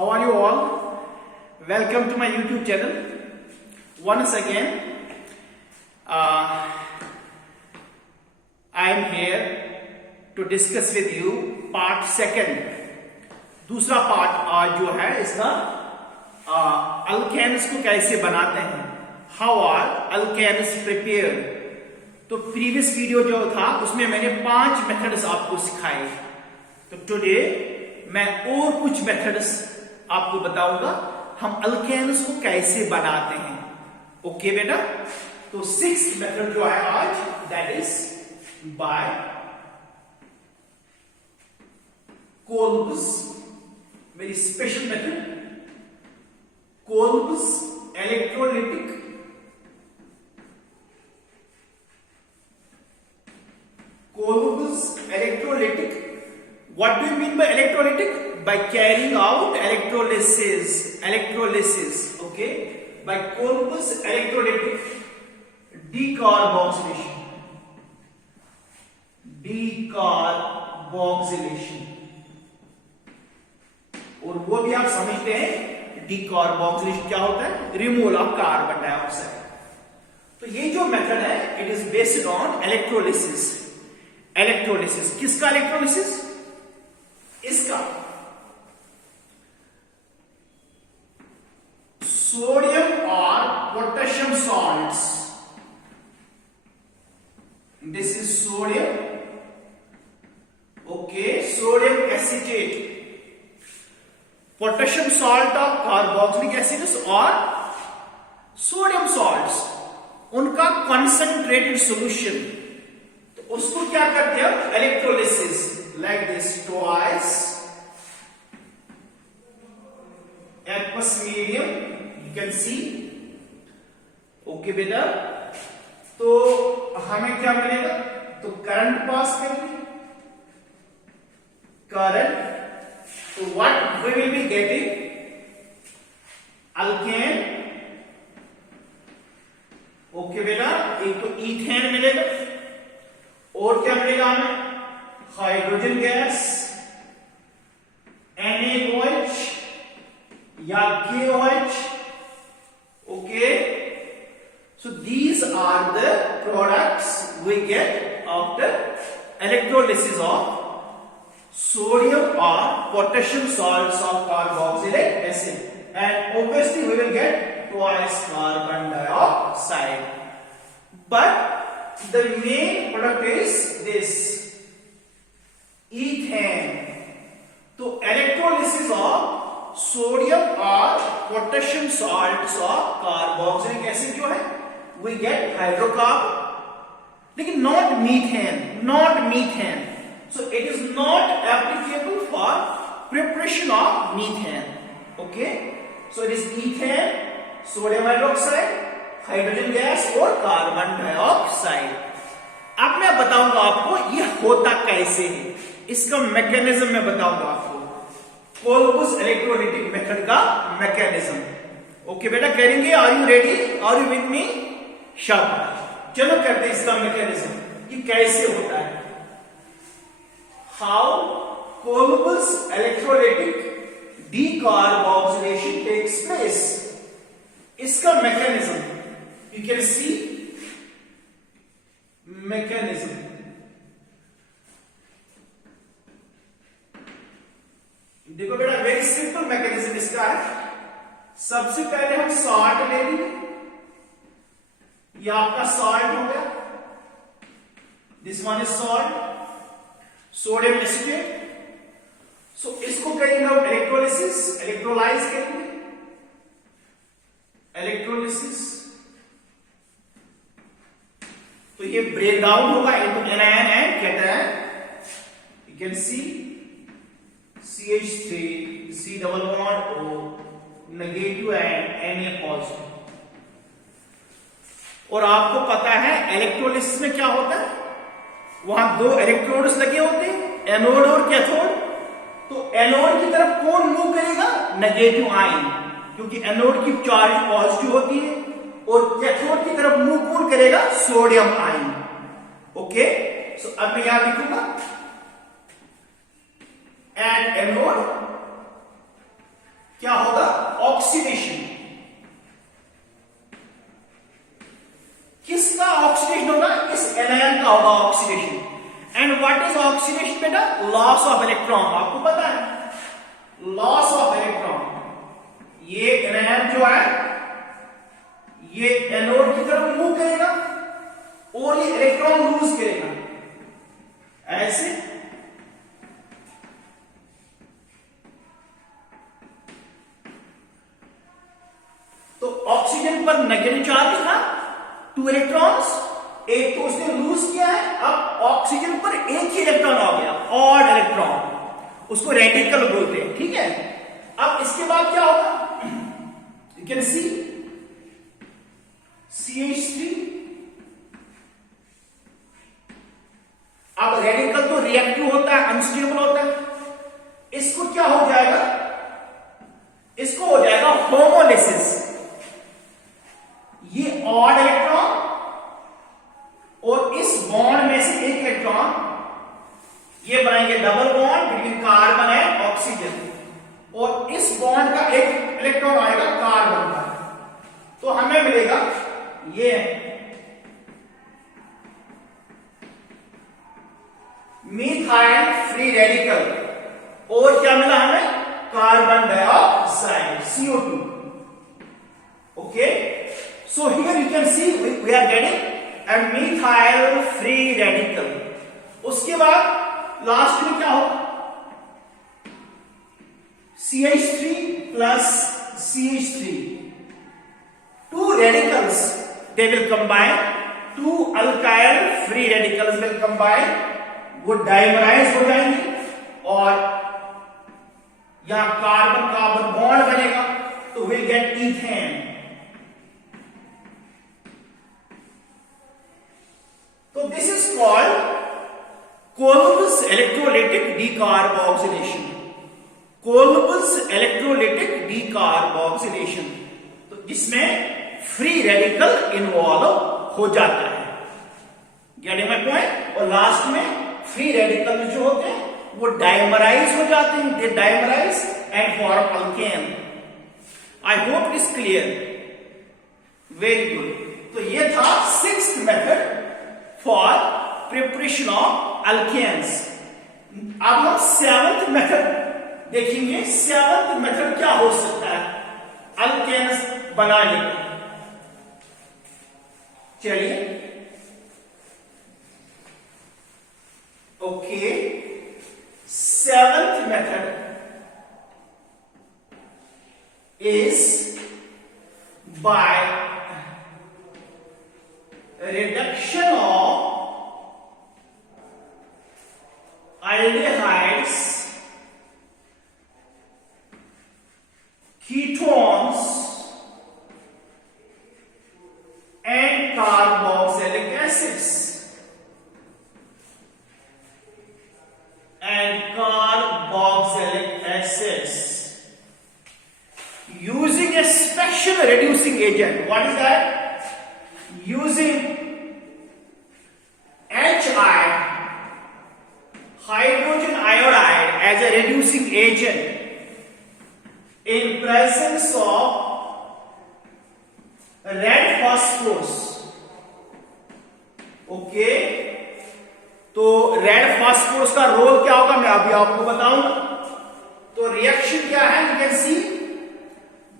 How are you all? Welcome to my YouTube channel. Once again, I am here to discuss with you part second. दूसरा part आज जो है इसका alkanes को कैसे बनाते हैं. How are alkanes prepared? तो प्रीवियस वीडियो जो था उसमें मैंने 5 मेथड्स आपको सिखाए. तो टुडे मैं और कुछ मेथड्स आपको बताऊंगा हम अल्केन्स को कैसे बनाते हैं. ओके बेटा. तो 6th मेथड जो है आज that is by Kolbe's. Very special method, Kolbe's electrolytic electrolytic. What do you mean by electrolytic? By carrying out electrolysis. Okay, by Kolb's electrolytic decarboxylation. और वो भी आप समझते हैं decarboxylation क्या होता है? Removal of carbon dioxide. तो ये जो मेथड है it is based on electrolysis. किसका इलेक्ट्रोलिसिस? इसका. सोडियम और potassium salts. This is sodium. Okay, sodium acetate, potassium salt of carboxylic acid और सोडियम सॉल्ट्स, उनका कंसंट्रेटेड सॉल्यूशन. उसको क्या करते हैं? Electrolysis. Like this twice aqueous medium you can C. Okay बेटा. तो हमें क्या मिलेगा? तो करंट पास करेंगे. करंट. तो what we will be getting? Alkane. Okay बेटा. एक तो ईथेन मिलेगा और क्या मिलेगा हमें? हाइड्रोजन गैस, NaOH या KOH. Okay, so these are the products we get after electrolysis of sodium or potassium salts of carboxylic acid, and obviously we will get twice carbon dioxide. But the main product is this ethane. तो electrolysis of sodium और potassium salts of carboxylic acid जो है we get hydrocarbon, लेकिन not methane. So it is not applicable for preparation of methane. Okay, so it is ethane, sodium hydroxide, hydrogen gas और carbon dioxide. अब मैं बताऊंगा आपको ये होता कैसे है. इसका मैकेनिज्म मैं बताऊंगा आपको. कोल्ब्स इलेक्ट्रोलिटिक मेथड का मैकेनिज्म. ओके बेटा, करेंगे. Are you ready? Are you with me? शाबाश. चलो करते हैं इसका मैकेनिज्म. ये कैसे होता है? How Kolbe's electrolytic decarboxylation takes place. इसका mechanism you can see mechanism. देखो बेटा, वेरी सिंपल मैकेनिज्म इसका है. सबसे पहले हम सॉल्ट ले लेंगे. यह आपका सॉल्ट हो गया. This one is salt, sodium acetate. So इसको करेंगे हम इलेक्ट्रोलिसिस, इलेक्ट्रोलाइज करेंगे. इलेक्ट्रोलिसिस तो ये ब्रेक डाउन होगा into anion and cation. You can see CH3 C double bond O negative and Na positive. और आपको पता है इलेक्ट्रोलिसिस में क्या होता है? वहां 2 इलेक्ट्रोड्स लगे होते हैं, एनोड और कैथोड. तो एनोड की तरफ कौन मूव करेगा? नेगेटिव आयन, क्योंकि एनोड की चार्ज पॉजिटिव होती है. और कैथोड की तरफ मूव कौन करेगा? Sodium ion. ओके, सो अब मैं यहां लिखूंगा एंड एनोड बेटा लॉस ऑफ इलेक्ट्रॉन, आपको पता है लॉस ऑफ इलेक्ट्रॉन। ये एनआयन जो है ये एनोड की तरफ मूव करेगा और ये इलेक्ट्रॉन लूज करेगा ऐसे। तो ऑक्सीजन पर नेगेटिव चार्ज था, 2 इलेक्ट्रॉन्स, एक तो उसने लूज किया है, अब ऑक्सीजन पर एक ही इलेक्ट्रॉन आ गया, ऑड इलेक्ट्रॉन, उसको रेडिकल बोलते हैं, ठीक है। अब इसके बाद क्या होगा, यू कैन सी CH3। अब रेडिकल तो रिएक्टिव होता है, अनस्टेबल होता है, इसको क्या हो जाएगा, इसको हो जाएगा होमोलिसिस। ये ऑड इलेक्ट्रॉन और इस बॉन्ड में से एक इलेक्ट्रॉन ये बनाएंगे double bond between carbon and oxygen, और इस बॉन्ड का एक इलेक्ट्रॉन आएगा कार्बन का, तो हमें मिलेगा ये मीथाइल फ्री रेडिकल, और क्या मिला हमें, carbon dioxide CO2। Okay, so here you can see we are getting a methyl free radical। उसके बाद लास्ट में क्या होगा, CH3 plus CH3, 2 radicals they will combine, 2 alkyl free radicals will combine, वो डाइमराइज हो जाएंगे और यहां कार्बन कार्बन बॉन्ड बनेगा, तो विल गेट ईथेन। तो this is called Kolbe's electrolytic decarboxylation, Kolbe's electrolytic decarboxylation, तो जिसमें फ्री रेडिकल इन्वॉल्व हो जाता है, गेटिंग माय पॉइंट। और लास्ट में फ्री रेडिकल जो होते हैं वो डाइमराइज हो जाते हैं, they dimerise and form alkane. I hope it is clear, very good. तो ये था 6th method for preparation of alkanes. अब हम 7th मेथड देखेंगे, 7th मेथड क्या हो सकता है अल्केन्स बनाने का। चलिए, okay, 7th method is by reduction of aldehydes, ketones and carboxylic acids using a special reducing agent. What is that? Using HI, hydrogen iodide, as a reducing agent in presence of red phosphorus. Okay, तो red phosphorus का role क्या होगा मैं अभी आपको बताऊंगा। तो reaction क्या है, you can see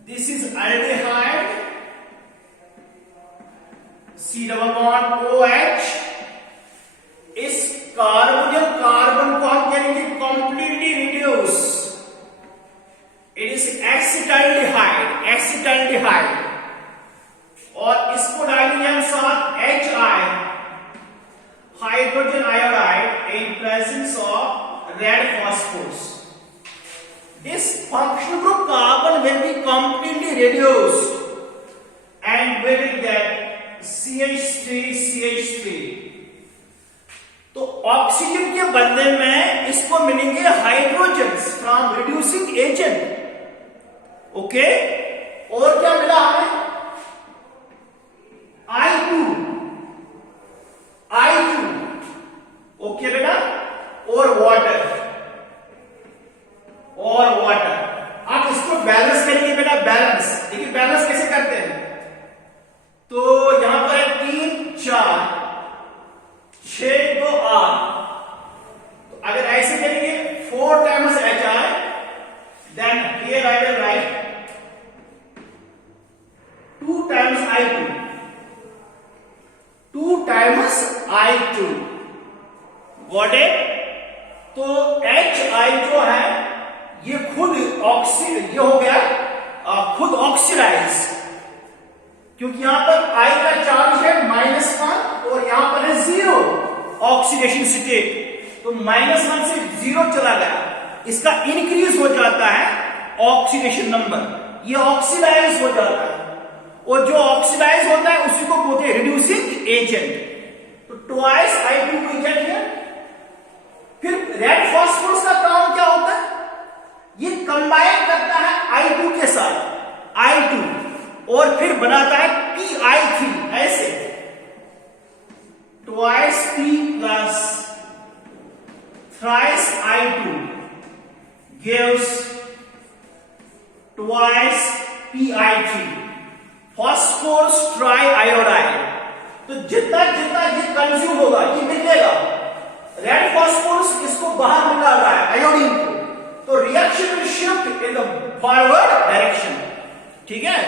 this is aldehyde, C double bond OH। इस कार्बोनिल कार्बन को हम कहेंगे कंप्लीटली रिड्यूस, इट इज एसिटाइलडिहाइड, एसिटाइलडिहाइड। और इसको डालेंगे हम साथ HI, hydrogen iodide, in presence of red phosphorus. This functional group carbon will be completely reduced and we will get CH3CH3। तो ऑक्सीजन के बदले में इसको मिलेंगे hydrogens from reducing agent. Okay, और क्या मिला हमें, I2, ओके बेटा, और वाटर, आप इसको बैलेंस करेंगे बेटा, बैलेंस। देखिए बैलेंस कैसे करते हैं, तो यहां पर है 3 4 6 2 8। तो अगर ऐसे then here I will write 2 times I2, 2 times I2, got it? तो HI जो है ये खुद ये हो गया खुद ऑक्सीडाइज, क्योंकि यहां पर I का चार्ज है -1 और यहां पर है 0 ऑक्सीडेशन स्टेट, तो -1 से 0 चला गया, इसका इंक्रीज हो जाता है ऑक्सीडेशन नंबर, ये ऑक्सीडाइज हो जाता है, और जो ऑक्सीडाइज होता है उसी को बोलते हैं रिड्यूसिंग एजेंट। तो ट्वाइस I2 को गेट हियर। फिर रेड फास्फोरस का काम क्या होता है, ये कंबाइन करता है I2 के साथ I2 और फिर बनाता है PI3, ऐसे twice P plus thrice I2 gives twice PI3, phosphorus triiodide. तो जितना जितना ये कंज्यूम होगा ये निकलेगा, रेड फॉस्फोरस इसको बाहर निकाल रहा है आयोडीन को, तो reaction will shift in the forward direction, ठीक है।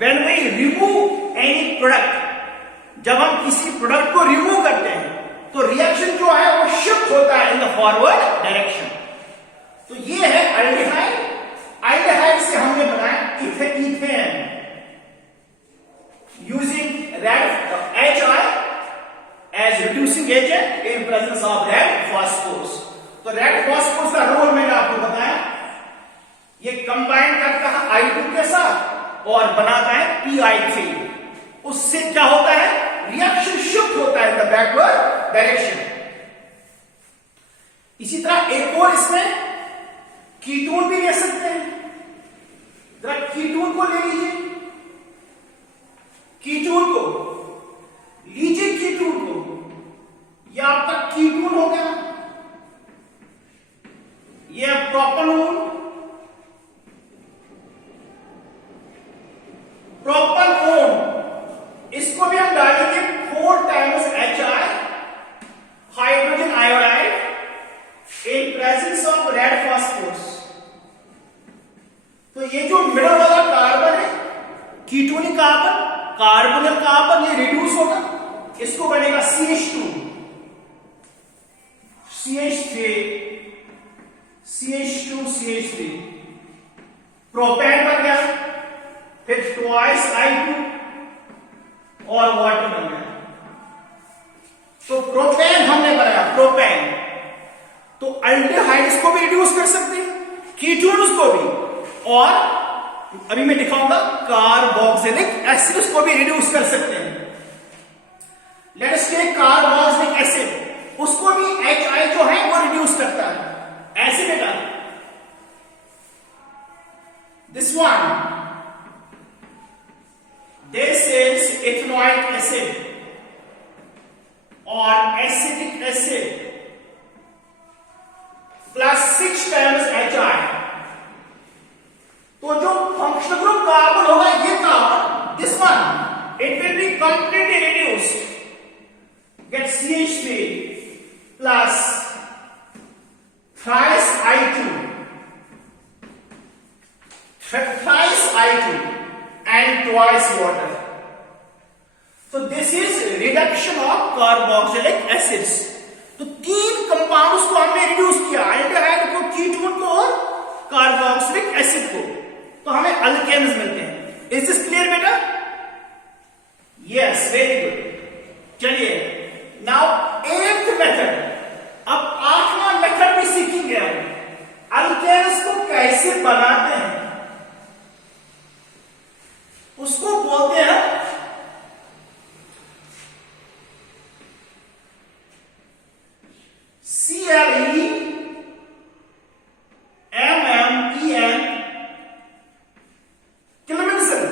When we remove any product, जब हम किसी प्रोडक्ट को रिमूव करते हैं तो रिएक्शन जो है वो शिफ्ट होता है इन द फॉरवर्ड डायरेक्शन। तो ये है एल्डिहाइड। एल्डिहाइड से हमने बनाया ethane using red HI as reducing agent in presence of red phosphorus। तो रेड फॉस्फोरस का रोल मैंने आपको बताया, ये कंबाइन करता है I2 के साथ और बनाता है PI3, उससे क्या होता है, रिएक्शन शिफ्ट होता है इन द बैकवर्ड डायरेक्शन। इसी तरह एक और इसमें कीटोन भी ले सकते हैं, जरा कीटोन को ले लीजिए, कीटोन को लीजिए, कीटोन को, यह आपका कीटोन हो गया, यह प्रोपनोन, प्रोपनोन, इसको भी हम डालेंगे 4 times HI hydrogen iodide in presence of red phosphorus. तो ये जो मिडल वाला कार्बन है कीटोनिक कार्बन, कार्बोनिल कार्बन, ये रिड्यूस होगा, इसको बनेगा CH2, CH3, CH2, CH3, propane बन गया, फिर ट्वाइस I2 और वाटर बन गया। तो प्रोपेन हमने बनाया, प्रोपेन। तो अल्डिहाइड्स को भी रिड्यूस कर सकते हैं, कीटोन्स को भी, और अभी मैं दिखाऊंगा कार्बोक्सिलिक एसिड्स को भी रिड्यूस कर सकते हैं। Let us take carboxylic acid, उसको भी HI जो है वो रिड्यूस करता है, ऐसे बेटा, this one, this is ethanoic acid और acetic acid plus 6 times HI। तो जो फंक्शनल ग्रुप कार्बन होगा ये carbon, this one, it will be completely reduced, get CH3 plus thrice I2, thrice I2 and twice water। So this is reduction of carboxylic acids। तो 3 compounds को हमने reduce किया, aldehyde को, ketone को और carboxylic acid को, तो हमें अल्केन्स मिलते हैं। इज दिस क्लियर बेटा? Yes, very good. चलिए नाउ 8th मेथड, अब 8वां मेथड भी सीखेंगे हम, अल्केन्स को कैसे बनाते हैं, उसको बोलते हैं CLEMMEN, Clemmensen,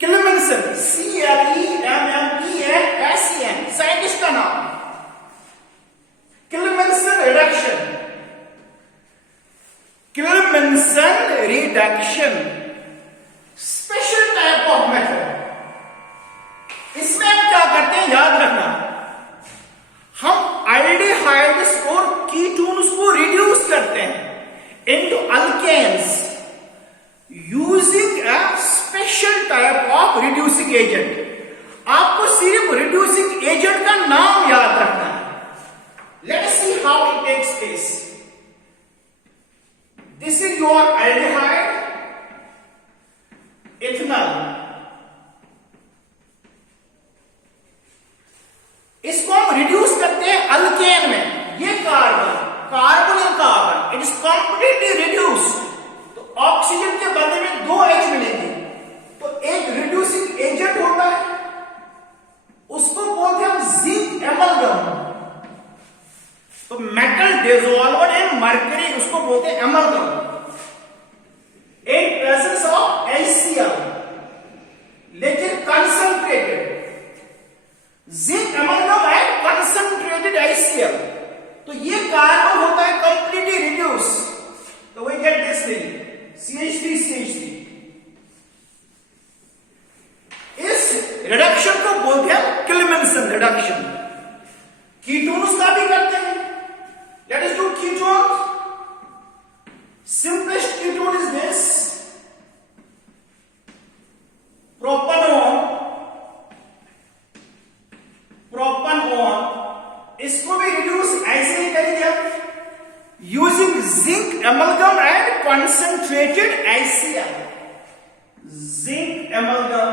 Clemmensen, CLEMMENSEN, scientist का नाम, Clemmensen reduction, Clemmensen reduction, special type of method. इसमें हम क्या करते हैं, याद रखना, हम एल्डिहाइड्स और कीटोन्स को रिड्यूस करते हैं into alkanes using a special type of reducing agent. आपको सिर्फ reducing agent का नाम याद रखना है. Let us see how it takes place. This is your aldehyde, ethanol. इसको हम रिड्यूस करते हैं अल्केन में. ये carbon and carbon, it is completely reduced. तो ऑक्सीजन के बदले में 2 H मिलेंगे. तो एक रिड्यूसिंग एजेंट होता है, उसको बोलते हैं हम जिंक एमलगम. तो मेटल डिसॉल्व्ड इन मर्करी, उसको बोलते हैं amalgam. In presence of HCl, लेकिन concentrated zinc amalgam and concentrated HCl. तो ये कार्बन होता है कंप्लीटली रिड्यूस. तो we get this thing CH3CH3. इस रिडक्शन को बोलते हैं क्लेमेंसन रिडक्शन. कीटोन्स का भी करते हैं. Let us do ketones. Simplest ketone is this propanone. इसको भी रिड्यूस ऐसे ही करेंगे using zinc amalgam and concentrated HCl. Zinc amalgam.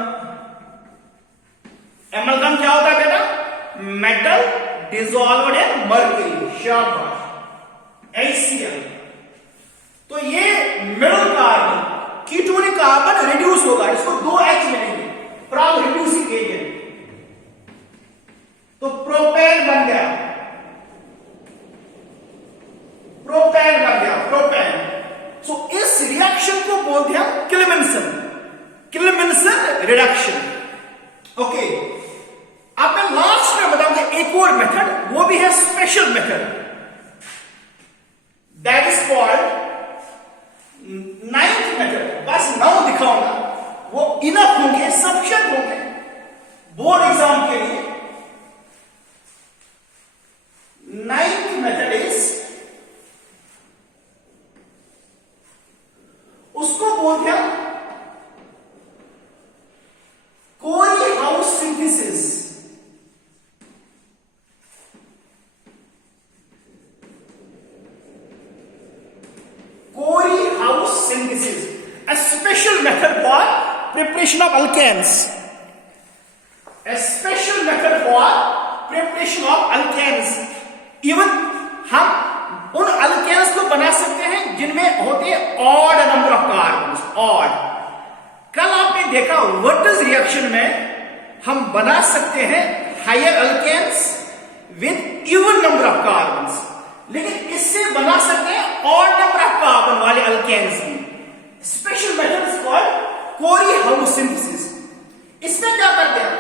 Amalgam क्या होता है बेटा? मेटल डिसॉल्व्ड इन मर्क्यूरी. शाबाश. HCl. तो ये middle carbon ketonic carbon reduce होगा, इसको 2 H मिलेंगे फ्रॉम रिड्यूसिंग एजेंट. तो प्रोपेन बन गया. सो इस रिएक्शन को बोलते हैं क्लेमेंसन रिडक्शन. ओके, अब मैं लास्ट में बताऊंगा एक और मेथड, वो भी है special method. That is called 9th method. बस 9 दिखाऊंगा, वो इनफ होंगे, सफिशिएंट होंगे बोर्ड एग्जाम के लिए. 9th method is, उसको बोलते हैं Corey House synthesis. Corey House synthesis, a special method for preparation of alkanes. A special method for preparation of alkanes. Even हम उन अल्केन्स को बना सकते हैं जिनमें होते हैं odd number of carbons. Odd. कल आपने देखा वर्टज रिएक्शन में हम बना सकते हैं higher alkanes with even number of carbons, लेकिन इससे बना सकते हैं ऑड नंबर ऑफ कार्बन वाले अल्केन्स भी. Special method is called Corey House synthesis. इसमें क्या करते हैं?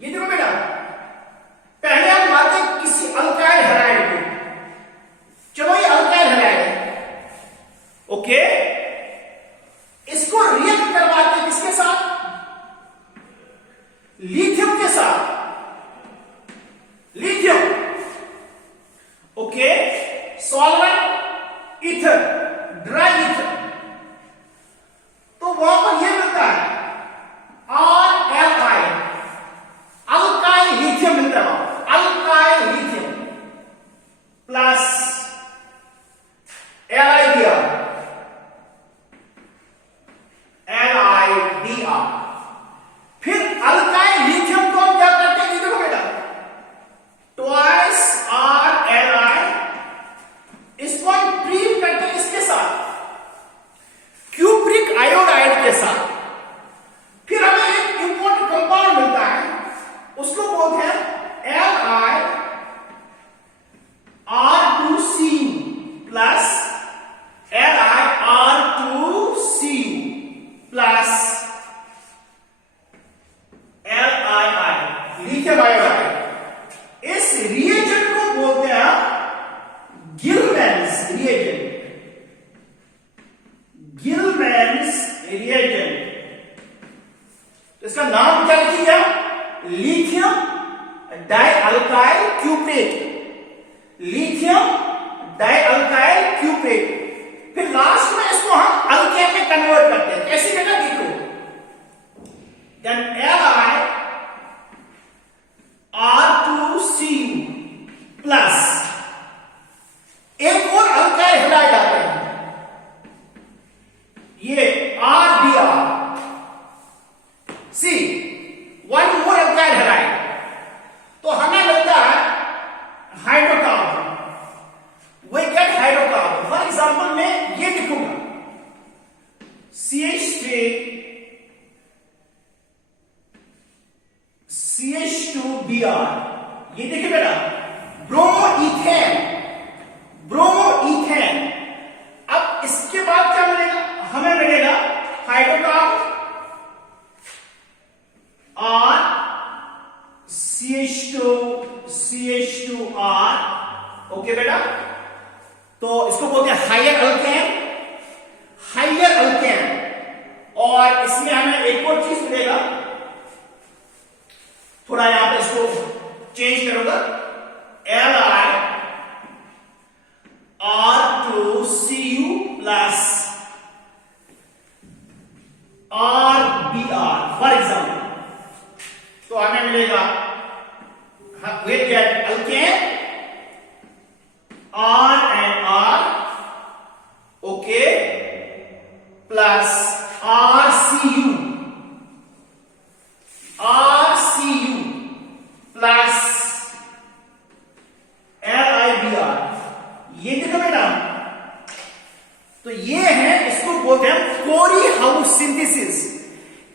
ये देखो बेटा, पहले हम मानते हैं किसी अल्काइल हैलाइड को. चलो ये अल्काइल हैलाइड है. ओके, इसको रिएक्ट करवाते हैं किसके साथ? लिथियम के साथ. Lithium. Okay, solvent ether, dry ether. तो वहां पर यह मिलता है RLI, अल्काइल लिथियम मिलता है. Alkyl lithium plus LiDr. फिर अल्काइल लिथियम को हम क्या करते हैं? देखो बेटा, ट्वाइस RLi. इसको हम ट्रीट करते हैं इसके साथ, क्यूप्रिक आयोडाइड के साथ. फिर हमें एक इंपॉर्टेंट कंपाउंड मिलता है, उसको बोलते हैं LiR2Cu plus LiR2Cu plus LiI, lithium iodide. इस रिएजेंट को बोलते हैं गिलमैन्स रिएजेंट. गिलमैन्स रिएजेंट. तो इसका नाम क्या लिखिएगा? Lithium dialkyl cuprate. Lithium dialkyl cuprate. ये RBr. See one more alkyl halide, तो हमें मिलता है hydrocarbon. We get hydrocarbon. For example मैं ये लिखूंगा CH2Br. ये देखिए बेटा, ब्रोमोइथेन. ब्रोमोइथेन. अब इसके बाद क्या मिलेगा? हमें मिलेगा हाइड्रोकार्बन और CH2R. ओके बेटा, तो इसको बोलते हैं हायर अल्केन. Higher alkane. और इसमें हमें एक और चीज मिलेगा, थोड़ा यहां पे इसको चेंज करूंगा. LiR2Cu plus RBr for example. तो हमें मिलेगा we'll get alkane R and R, okay, plus RCU plus LiBr. ये देखो बेटा, तो ये है, इसको बोलते हैं कोरी हाउस सिंथेसिस.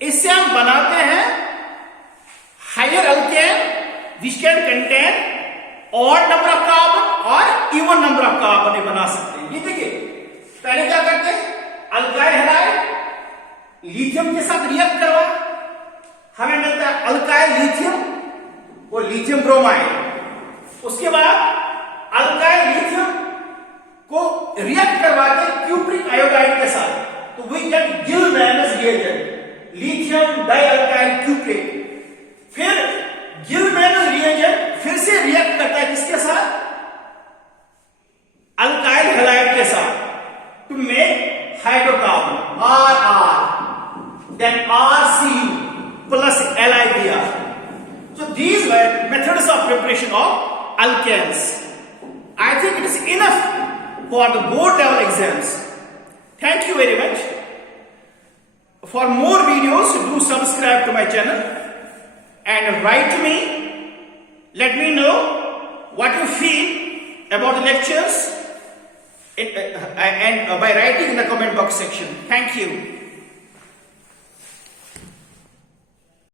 इससे हम बनाते हैं higher alkane which can contain odd number of carbon और इवन नंबर ऑफ कार्बन बना सकते हैं. ये देखिए, पहले क्या करते हैं, अल्काइल हैलाइड लिथियम के साथ रिएक्ट करवा, हमें मिलता है अल्काइल लिथियम और लिथियम ब्रोमाइड. उसके बाद अल्काइल लिथियम को रिएक्ट करवा के क्यूप्रिक आयोडाइड के साथ, तो we gate गिल-मैनस reagent, lithium dialkyl क्यूप्रेट. फिर गिल-मैनस रिएजेंट फिर से रिएक्ट करता है किसके साथ? अल्काइल हैलाइड के साथ, to make hydrocarbon RR, then RCU plus LiBr. So these were methods of preparation of alkanes. I think it is enough for the board level exams. Thank you very much. For more videos, do subscribe to my channel and write to me. Let me know what you feel about the lectures and by writing in the comment box section. Thank you.